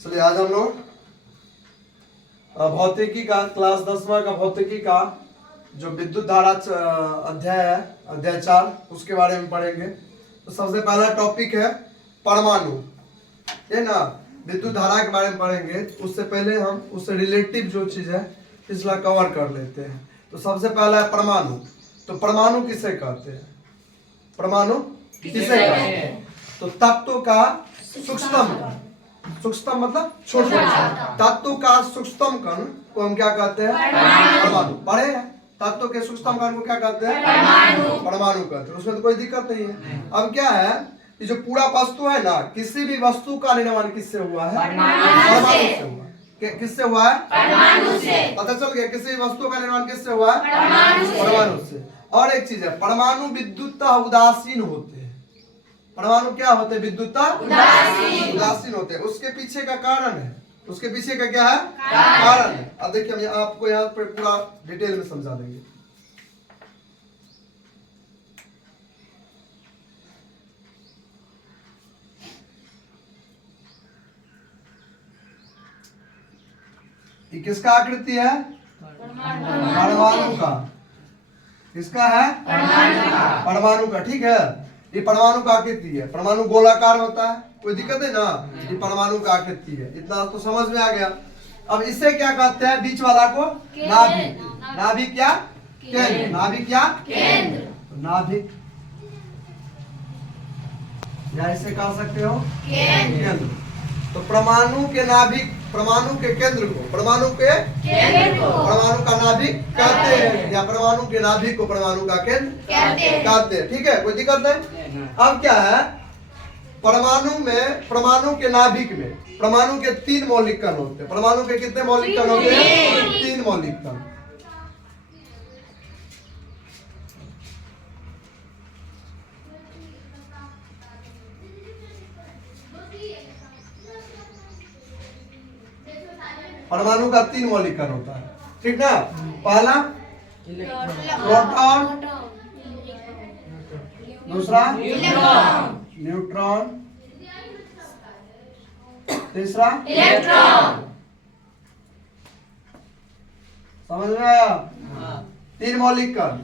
चलिए आज हम लोग भौतिकी का क्लास 10वां का भौतिकी का जो विद्युत धारा अध्याय है, अध्याय 4, उसके बारे में पढ़ेंगे। तो सबसे पहला टॉपिक है परमाणु, ये ना विद्युत धारा के बारे में पढ़ेंगे। उससे पहले हम उससे रिलेटिव जो चीज है इसला कवर कर लेते हैं। तो सबसे पहला है परमाणु। तो परमाणु किसे कहते हैं? परमाणु किसे कहते हैं? तो तत्व का सूक्ष्मतम, सूक्ष्मतम मतलब छोटा, तत्व का सूक्ष्मतम कण को हम क्या कहते हैं? परमाणु। पढ़े हैं तत्व के सूक्ष्मतम कण को क्या कहते हैं? परमाणु कहते हैं। उसमें तो कोई दिक्कत नहीं है। अब क्या है, ये जो पूरा वस्तु है ना, किसी भी वस्तु का निर्माण किससे हुआ है? परमाणु से हुआ। किससे हुआ है? परमाणु से। पता चल गया किसी भी वस्तु का निर्माण किससे हुआ है? परमाणु से। और एक चीज है, परमाणु विद्युतः उदासीन होते हैं। परमाणु क्या होते हैं? विद्युतः उदासीन होते हैं। उसके पीछे का कारण है, उसके पीछे का क्या है? कारण है। अब देखिए हम आपको यहाँ पर पूरा डिटेल में समझा देंगे। ये किसका आकृति है? परमाणु का। किसका है? परमाणु का। ठीक है, ये परमाणु का आकृति है। परमाणु गोलाकार होता है, कोई दिक्कत है ना? ये परमाणु का आकृति है। इतना तो समझ में आ गया। अब इसे क्या कहते हैं? बीच वाला को नाभिक। नाभिक क्या? केंद्र। नाभिक क्या? केंद्र। नाभिक या इसे कह सकते हो केंद्र। तो परमाणु के नाभिक, परमाणु के केंद्र को, परमाणु के परमाणु का नाभिक कहते हैं, या परमाणु के नाभिक को परमाणु का केंद्र कहते हैं। ठीक है, कोई दिक्कत नहीं। अब क्या है, परमाणु में, परमाणु के नाभिक में परमाणु के 3 मौलिक कण होते हैं। परमाणु के कितने मौलिक कण होते हैं? 3 मौलिक कण। परमाणु का 3 मौलिक कण होता है। ठीक ना? पहला प्रोटॉन, दूसरा न्यूट्रॉन, तीसरा इलेक्ट्रॉन। समझ में आया? 3 मौलिक कण।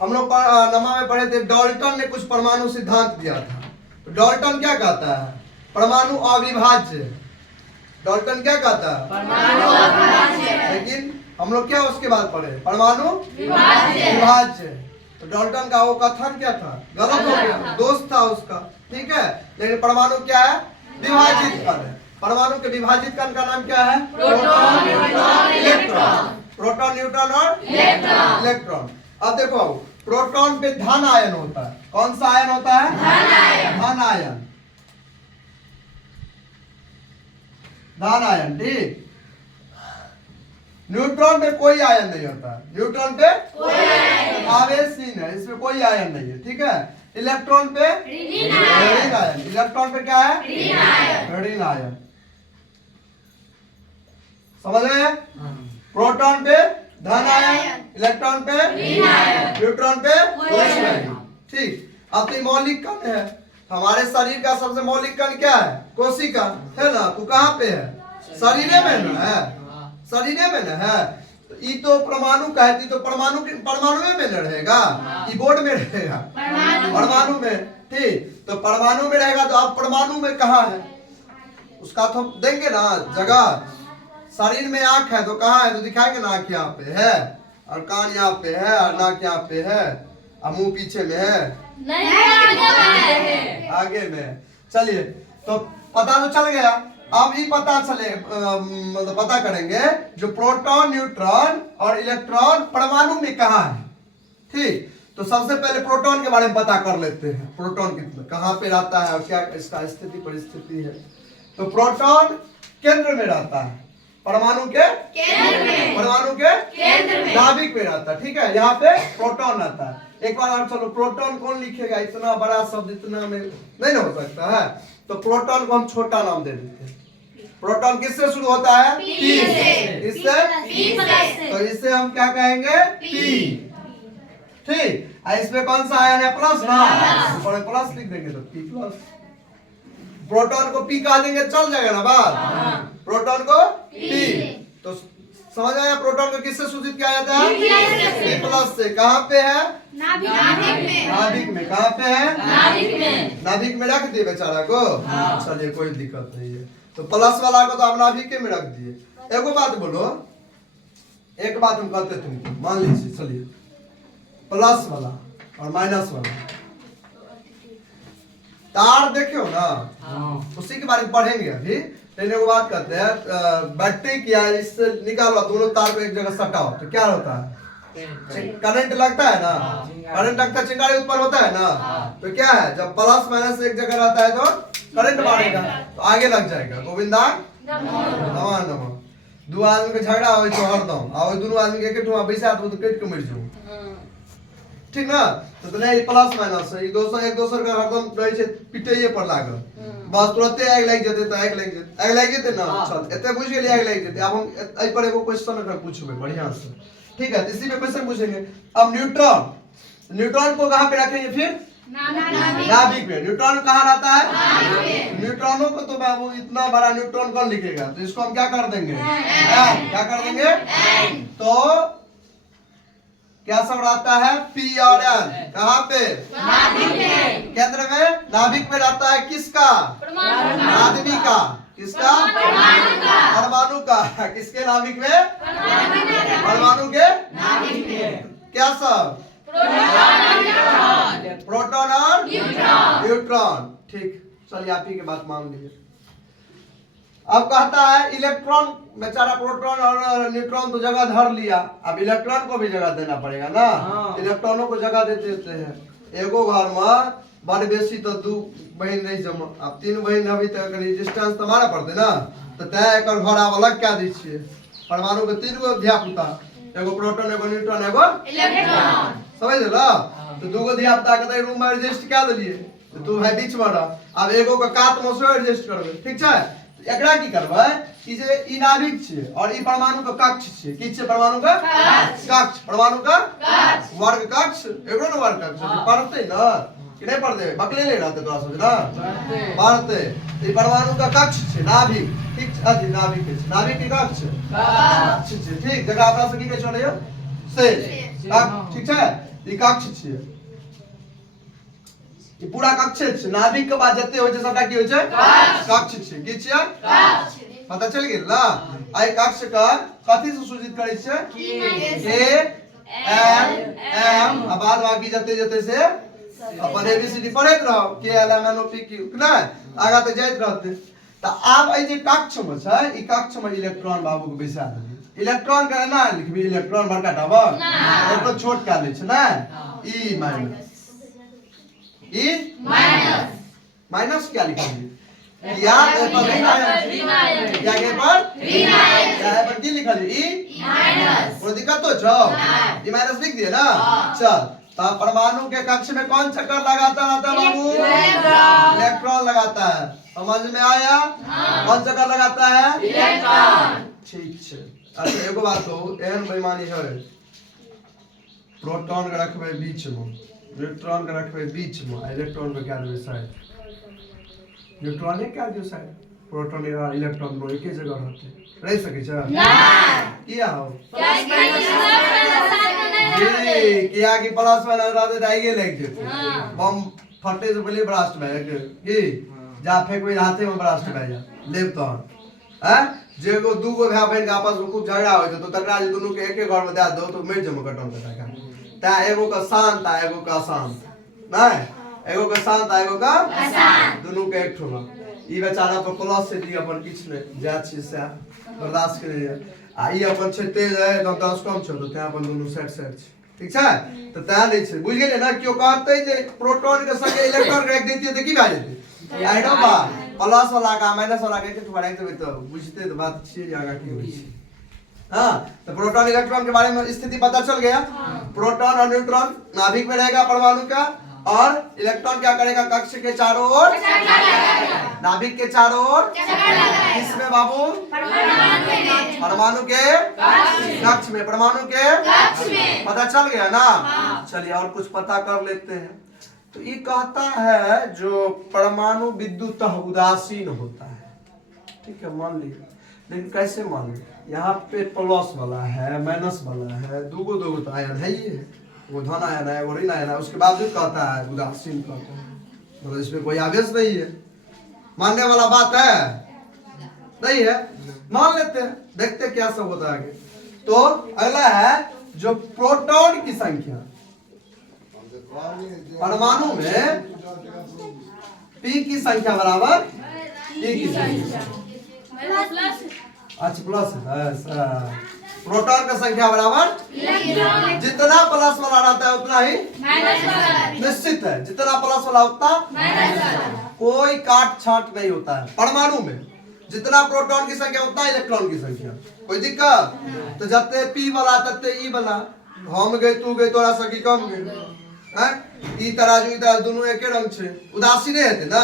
हम लोग नमा में पढ़े थे, डाल्टन ने कुछ परमाणु सिद्धांत दिया था। तो डाल्टन क्या कहता है? परमाणु अविभाज्य। डाल्टन क्या कहता है? परमाणु अविभाज्य। लेकिन हम लोग क्या उसके बाद पढ़े? परमाणु विभाज्य। तो डाल्टन का वो कथन क्या था? गलत हो गया, दोष था उसका। ठीक है, लेकिन परमाणु क्या है? विभाजित कण है। परमाणु के विभाजित कण का नाम क्या है? Proton, neutron, electron. Proton, neutron और इलेक्ट्रॉन। अब देखो, प्रोटॉन पे धन आयन होता है। कौन सा आयन होता है? धन आयन। धन आयन। ठीक। न्यूट्रॉन पे कोई आयन नहीं होता है। न्यूट्रॉन पे आवेशहीन है, इसमें कोई आयन नहीं है। ठीक है। इलेक्ट्रॉन पे ऋण आयन। इलेक्ट्रॉन पे क्या है? ऋण आयन। समझ रहे? प्रोटॉन पे धन आयन, इलेक्ट्रॉन पे ऋण आयन, न्यूट्रॉन पे कोई आयन। ठीक। अब तो मौलिक कण है। हमारे शरीर का सबसे मौलिक कण क्या है? कोशिका है ना? तो कहाँ पे है? शरीर में ना है, शरीर में ना है। तो ये तो परमाणु कहती, तो परमाणु में न रहेगा, ये बोर्ड में रहेगा, परमाणु में। ठीक। तो परमाणु में रहेगा। तो अब परमाणु में कहाँ है उसका तो हम देंगे ना जगह। शरीर में आंख है तो कहाँ है? तो दिखाएंगे ना, आंख यहाँ पे है और कान यहाँ पे है और नाक यहाँ पे है और मुंह पीछे में है, आगे में। चलिए, तो पता तो चल गया। अब ये पता चले, मतलब पता करेंगे जो प्रोटॉन, न्यूट्रॉन और इलेक्ट्रॉन परमाणु में कहाँ है। ठीक। तो सबसे पहले प्रोटॉन के बारे में पता कर लेते हैं। प्रोटॉन कितना कहाँ पे रहता है और क्या इसका स्थिति परिस्थिति है। तो प्रोटॉन केंद्र में रहता है, परमाणु के केंद्र में, परमाणु के केंद्र में, नाभिक में रहता है। ठीक है, यहाँ पे प्रोटॉन रहता है। एक बार और चलो, प्रोटॉन कौन लिखेगा? इतना बड़ा शब्द इतना में नहीं हो सकता है। तो प्रोटॉन को हम छोटा नाम दे देते हैं। प्रोटॉन किससे शुरू होता है? पी से। किससे? तो इसे हम क्या कहेंगे? पी। ठीक। इसमें कौन सा आयन है? प्लस ना, प्लस लिख देंगे तो पी प्लस। प्रोटॉन को पी कहा देंगे, चल जाएगा ना बात। प्रोटॉन को पी, तो समझ आया। प्रोटॉन को किससे सूचित किया जाता है? पी प्लस से। कहाँ पे है? नाभिक में। कहाँ पे है? नाभिक में रख दिए बेचारा को। चलिए कोई दिक्कत नहीं है। तो प्लस वाला को तो आप नाभिक में रख दिए। एक बात बोलो, एक बात हम कहते तुमको, मान लीजिए, चलिए प्लस वाला और माइनस वाला तार देखो ना, उसी के बारे में पढ़ेंगे अभी। लेकिन एक बात करते हैं, बैटरी क्या इससे निकालो, दोनों तार को एक जगह सटाओ तो क्या होता है? करंट लगता है ना, करंट लगता है, चिंगारी उत्पन्न होता है ना। तो क्या है, जब प्लस माइनस एक जगह रहता है तो करंट मारेगा तो आगे लग जाएगा। गोविंदा नमः नमः। दो आदमी के झगड़ा हो तो हरदम आ दोनों आदमी के ठुआ बैसा तो पेट के मर जाओ, ठीक ना। तो नहीं प्लस माइनस एक दोसर का हरदम रहे छे पिटैये पर लागल, बस तुरंते आग लग जते तो आग लग जते ना। चल एते बुझ गेली आग लग जते। अब हम एहि पर एगो क्वेश्चन अगर पूछबे बढ़िया से, ठीक है, इसी पे क्वेश्चन पूछेंगे। अब न्यूट्रॉन को कहां पे रखेंगे? फिर नाभिक में। न्यूट्रॉन कहाँ रहता है? न्यूट्रॉनों को तो बाबू इतना बड़ा न्यूट्रॉन कौन लिखेगा, तो इसको हम क्या कर देंगे? क्या कर देंगे? तो क्या सब रहता है? पी और एन। कहाँ पे? केंद्र में। नाभिक में रहता है किसका? आदमी का। किसका? परमाणु का। किसके नाभिक में? परमाणु के। क्या सब? प्रोटॉन और न्यूट्रॉन। ठीक, चलिए आप ही के बात मान लीजिए। अब कहता है इलेक्ट्रॉन, बेचारा प्रोटॉन और न्यूट्रॉन तो जगह धर लिया, अब इलेक्ट्रॉन को भी जगह देना पड़ेगा ना। इलेक्ट्रॉनों को जगह देते हैं। एगो घर में बड़ बेसी तो दू बहन नहीं जमा, अब तीन बहन अभी तक डिस्टेंस तो मारा पड़ते ना, तो तय एक घर आब अलग क्या दी छिए। परमाणु के तीन गो धिया पुता, एगो प्रोटॉन, एगो न्यूट्रॉन, एगो इलेक्ट्रॉन, समझ लो। तो दूगो धिया पुता के रूम में एडजस्ट क्या दिलिए, तो तू भाई बीच में रह। अब एगो के कात में से एडजस्ट करबे, ठीक है। एकरा की करबै कि जे ई नाभिक छै और ई परमाणु के कक्ष छै। की छै? परमाणु का कक्ष। परमाणु का वर्ग कक्ष, एगो न वर्ग कक्ष पढ़ते न कि नहीं पढ़ते? बकले ले रहते तोरा सब ना पढ़ते। ई परमाणु का कक्ष छै, नाभिक, ठीक छै। अथी नाभिक छै, नाभिक के कक्ष छै, ठीक। जकरा अपना से की कहै छलिए से कक्ष, ठीक छै। ई कक्ष छै, ई पूरा कक्ष छै। नाभिक के बाद जते होय छै सबटा की होय छै? कक्ष छै। की छै? कक्ष। पता चल गेल ना। आई कक्ष का कथि से सूचित करै छै? के एल एम। अब बाद बाकी जते जते से अपन एबीसीडी पढ़ैत रहो, K L M N O P Q ना, आगा त जाइत रहते। त आब ए जे कक्ष में छै, ई कक्ष में इलेक्ट्रॉन बाबू के बैसा देलिए। इलेक्ट्रॉन के ना लिखबी, इलेक्ट्रॉन बड़का टाबा एको छोट का लै छै ना। E minus, E minus, minus क्या लिखेंगे? या पर ऋणायन, या के पर ऋणायन, या पर की लिखल है? E minus. कोई दिक्कत तो छो? ई माइनस लिख दिए ना। चल, तो परमाणु के कक्ष में कौन चक्कर लगाता रहता है बाबू? इलेक्ट्रॉन लगाता है। समझ में आया? कौन चक्कर लगाता है? इलेक्ट्रॉन। ठीक है। अच्छा एगो बात हो, एहन बेईमानी है, प्रोटॉन के रखबे बीच में, न्यूट्रॉन के रखबे बीच में, इलेक्ट्रॉन को क्या देबे साइड। न्यूट्रॉन क्या देबे साइड, प्रोटॉन और इलेक्ट्रॉन को एके जगह रहते रह सके छ ना। किया हो? किया कि प्लस में रहते त आगे लग जेते, बम फटे से पहले ब्लास्ट भए की जा फेंकबे हाथे में ब्लास्ट भए जा लेब तहन। हैं जेगो दूगो भाई बहन के आपस में खूब झगड़ा होय तो तकरा जे दोनों के एके घर में दे दो तो मर जम कटन के टाका। ता एगो का शांत आ एगो का अशांत, नहीं एगो का शांत आ एगो का अशांत, दोनों के एक ठोना। ई बेचारा पर प्लस से दी अपन किछ ने जा छी से बर्दाश्त करे आ ई अपन छै तेज है तो 10 कम छ तो त्या अपन दोनों सेट सेट छै, ठीक छै। तो ता नै छै बुझ गेले ना। क्यों कहते जे प्रोटॉन के संगे इलेक्ट्रॉन के रख देतिए त की भए जेते? आई नो बा प्लस वाला का माइनस वाला के ठो बढ़ाई देबे तो बुझते तो बात छिए आगा की होई छै। हाँ, तो प्रोटॉन इलेक्ट्रॉन के बारे में स्थिति पता चल गया। प्रोटॉन और न्यूट्रॉन नाभिक में रहेगा परमाणु का, और इलेक्ट्रॉन क्या करेगा? कक्ष के चारों ओर, नाभिक के चारों ओर, किसमें बाबू? परमाणु के कक्ष में, परमाणु के पता चल गया ना। चलिए और कुछ पता कर लेते हैं। तो ये कहता है जो परमाणु विद्युत उदासीन होता है, ठीक है, मान लीजिए, लेकिन कैसे मान लीजिए, यहाँ पे प्लस वाला है, माइनस वाला है, दो तो आयन है, ये वो धन आयन है, वो ऋण आयन है, उसके बावजूद कहता है उदासीन कहता है, मतलब इसमें कोई आवेश नहीं है। मानने वाला बात है नहीं है, मान लेते हैं, देखते क्या सब होता है आगे। तो अगला है जो प्रोटॉन की संख्या परमाणु में पी की संख्या बराबर ई की संख्या, अच्छा प्लस है, प्रोटॉन का संख्या बराबर जितना प्लस वाला रहता है उतना ही निश्चित है, जितना प्लस वाला उतना कोई काट छाट नहीं होता है। परमाणु में जितना प्रोटॉन की संख्या उतना इलेक्ट्रॉन की संख्या, कोई दिक्कत? तो जते पी वाला तते ई वाला, हम गए तू गए तोरा सकी कम गए हैं, ई तराजू ई तराजू दोनों एके रंग छे, उदासीन हेते ना,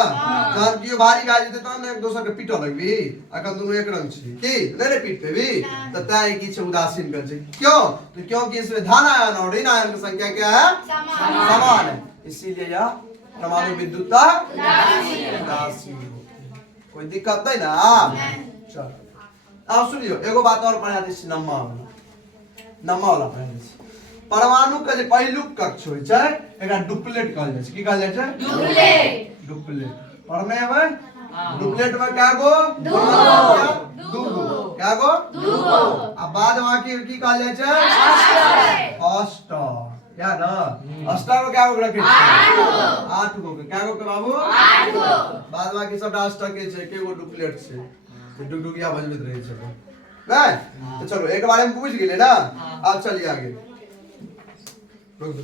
जहन कियो भारी भए जेते तहन एक दोसर के पीटो लगबी, अखन दोनों एक रंग छे की ले रे पीट पेबी, त तै की छे उदासीन कर छे, क्यों? तो क्योंकि इसमें धन आयन और ऋण आयन की संख्या क्या है? समान है, इसीलिए यह परमाणु विद्युत उदासीन होती है। कोई दिक्कत नहीं ना? चलो अब सुनियो, एगो बात और पढ़ा दै छी, नम्मा वाला पढ़ा दै छी। परमाणु का जे पहिलुक कक्ष होय छै एकरा डुप्लेट कहल जाय छै, की कहल जाय छै? डुप्लेट पढ़ने में डुप्लेट में क्या गो? दूगो क्या गो? अब बाद बाकी की कहल जाय छै? अष्ट, क्या ना? अष्टा में क्या गो रखे छै? 8 गो के, क्या गो के बाबू? 8 गो, बाद बाकी सब अष्ट के छै, के गो डुप्लेट छै, तो डुगडुगिया बजबैत रहे छै नहीं। तो चलो एक बारे में पूछ गेले ना, अब चलिए आगे। रुक दो।